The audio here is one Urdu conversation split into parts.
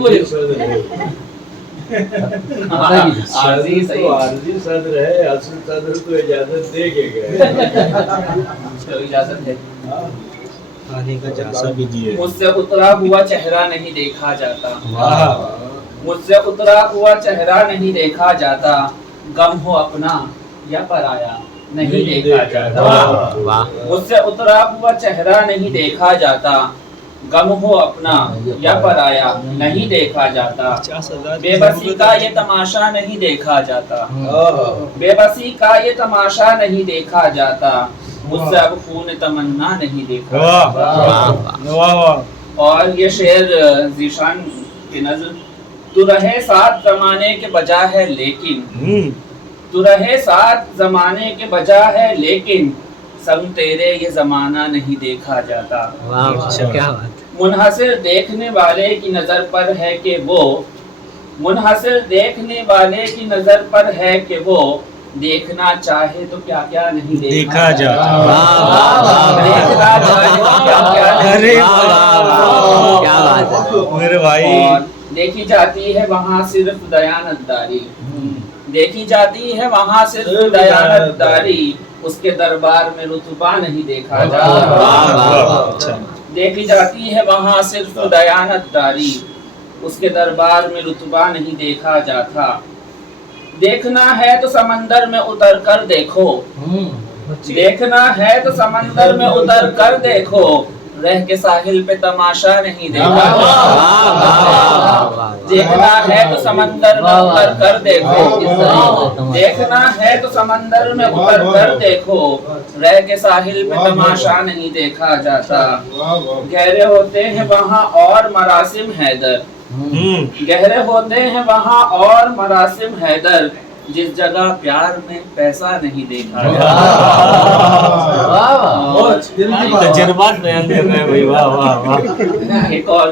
بولے عارضی صدر ہے، اصل صدر تو اجازت دے کے گئے. اجازت ہے. مجھ سے اترا ہوا چہرہ نہیں دیکھا جاتا، واہ. مجھ سے اترا ہوا چہرہ نہیں دیکھا جاتا، غم ہو اپنا یا پرایا نہیں دیکھا جاتا. مجھ سے اترا ہوا چہرہ نہیں دیکھا جاتا، غم ہو اپنا یا پرایا نہیں دیکھا جاتا. بے بسی کا یہ تماشا نہیں دیکھا جاتا، بے بسی کا یہ تماشا نہیں دیکھا جاتا، مجھ سے اب خون تمنا نہیں دیکھا جاتا. اور یہ شعر ذیشان کی نظر. تو رہے ساتھ زمانے کے بجا ہے لیکن، تو رہے ساتھ زمانے کے بجا ہے لیکن، سنگ تیرے یہ زمانہ نہیں دیکھا جاتا. منحصر دیکھنے والے کی نظر پر ہے کہ وہ، منحصر دیکھنے والے کی نظر پر ہے کہ وہ، دیکھنا چاہے تو کیا کیا نہیں دیکھا جاتا. دیکھنا چاہے تو کیا کیا میرے بھائی. اور دیکھی جاتی ہے وہاں صرف دیانت داری، دیکھی جاتی ہے وہاں صرف دیانت داری، اس کے دربار میں رتبہ نہیں دیکھا جاتا. دیکھی جاتی ہے وہاں صرف دیانت داری، اس کے دربار میں رتبہ نہیں دیکھا جاتا. دیکھنا ہے تو سمندر میں اتر کر دیکھو، دیکھنا ہے تو سمندر میں اتر کر دیکھو، رہ کے ساحل پہ تماشا نہیں دیکھا جاتا. دیکھنا ہے تو سمندر میں اتر کر دیکھو، دیکھنا ہے تو سمندر میں اتر کر دیکھو، رہ کے ساحل پہ تماشا نہیں دیکھا جاتا. گہرے ہوتے ہیں وہاں اور مراسم حیدر، گہرے ہوتے ہیں وہاں اور مراسم حیدر، جس جگہ پیار میں پیسہ نہیں دیکھا جاتا. تجربات بیان کر رہے ہیں بھائی. واہ واہ واہ. ایک اور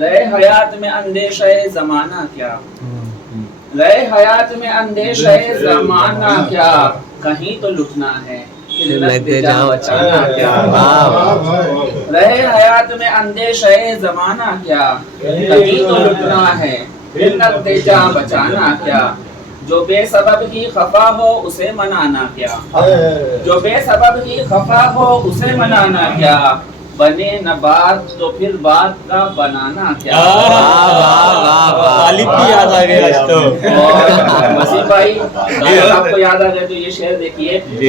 رہے حیات میں اندیشہ زمانہ کیا، رہے حیات میں اندیشہ زمانہ کیا، کہیں تو لٹنا ہے لگتے جا بچانا کیا. رہے حیات میں اندیشہ زمانہ کیا، کہیں تو لٹنا ہے پھر لگتے جا بچانا کیا. جو بے سبب ہی خفا ہو اسے منانا کیا، جو بے سبب ہی خفا ہو اسے منانا کیا، بنے نہ بات تو پھر بات کا بنانا کیا. غالب کی یاد آ گئی آج تو. مسیح بھائی آپ کو یاد آ گئے تو یہ شعر دیکھیے. میں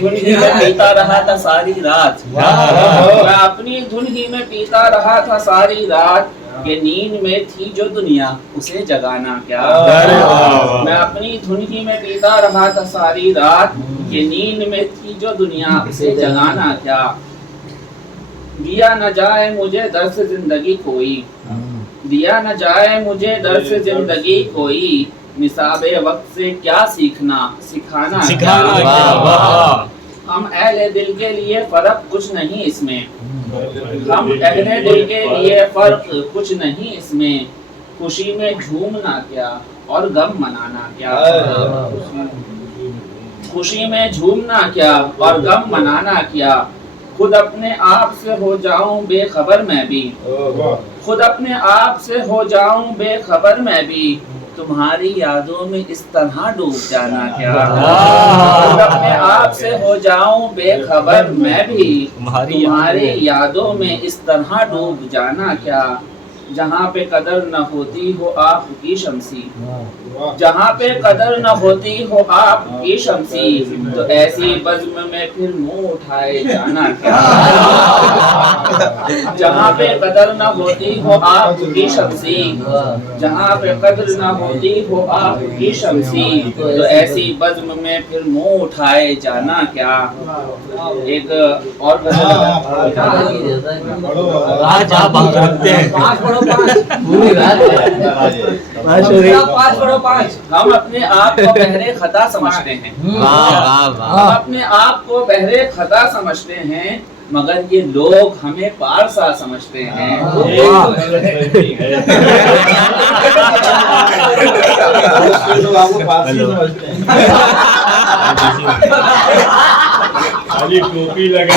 دھن ہی میں پیتا رہا تھا ساری رات، میں اپنی دھن ہی میں پیتا رہا تھا ساری رات، کہ نیند میں تھی جو دنیا اسے جگانا کیا. میں اپنی دھن ہی میں پیتا رہا تھا ساری رات، کہ نیند میں تھی جو دنیا اسے جگانا کیا. دیا نہ جائے مجھے درس زندگی کوئی، دیا نہ جائے مجھے درس زندگی کوئی، نصاب وقت سے کیا سیکھنا سکھانا کیا. ہم اہل دل کے لیے فرق کچھ نہیں اس میں، ہم اہل دل کے لیے فرق کچھ نہیں اس میں، خوشی میں جھومنا کیا اور غم منانا کیا. خوشی میں جھومنا کیا اور غم منانا کیا. خود اپنے آپ سے ہو جاؤں بے خبر میں بھی، خود اپنے آپ سے ہو جاؤں بے خبر میں بھی، تمہاری یادوں میں اس طرح ڈوب جانا کیا. خود اپنے آپ سے ہو جاؤں بے خبر میں بھی، تمہاری یادوں میں اس طرح ڈوب جانا کیا. جہاں پہ قدر نہ ہوتی ہو آپ کی شمسی، جہاں پہ قدر نہ ہوتی ہو آپ کی شمسی، تو ایسی بزم میں پھر منہ اٹھائے جانا کیا. جہاں پہ قدر نہ ہوتی ہو آپ کی شمسی، جہاں پہ قدر نہ ہوتی ہو آپ کی شمسی، تو ایسی بزم میں پھر منہ اٹھائے جانا کیا. ایک اور ہم اپنے آپ کو بہرے خطا سمجھتے ہیں، ہم اپنے آپ کو بہرے خطا سمجھتے ہیں، مگر یہ لوگ ہمیں پارسا سمجھتے ہیں. ٹوپی لگا